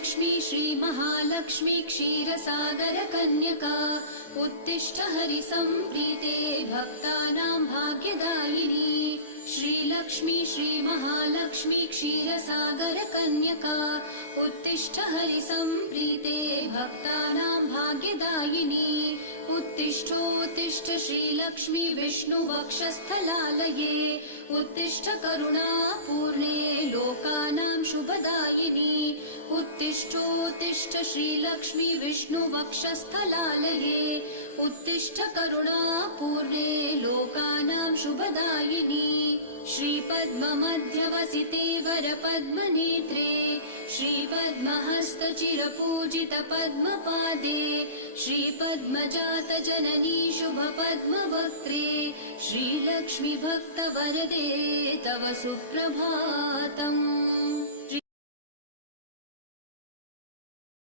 श्रीलक्ष्मी श्रीमहालक्ष्मी क्षीरसागर कन्यका उत्तिष्ठ हरिसम्प्रीते भक्तानां भाग्यदायिनी। श्रीलक्ष्मी श्रीमहालक्ष्मी क्षीरसागर कन्यका उत्तिष्ठ हरिसम्प्रीते भक्तानां भाग्यदायिनी। उत्तिष्ठोत्तिष्ठ श्रीलक्ष्मी विष्णुवक्षस्थलालये उत्तिष्ठ करुणापूर्णे लोकानां शुभदायिनी। उत्तिष्ठोत्तिष्ठ श्रीलक्ष्मी विष्णुवक्षस्थलालये उत्तिष्ठ करुणापूर्णे लोकानां शुभदायिनी। श्रीपद्ममध्यवसिते वरपद्मनेत्रे श्रीपद्महस्तचिरपूजित पद्मपादे श्रीपद्मजात जननी शुभपद्मवक्त्रे श्रीलक्ष्मी भक्तवरदे तव सुप्रभातम्।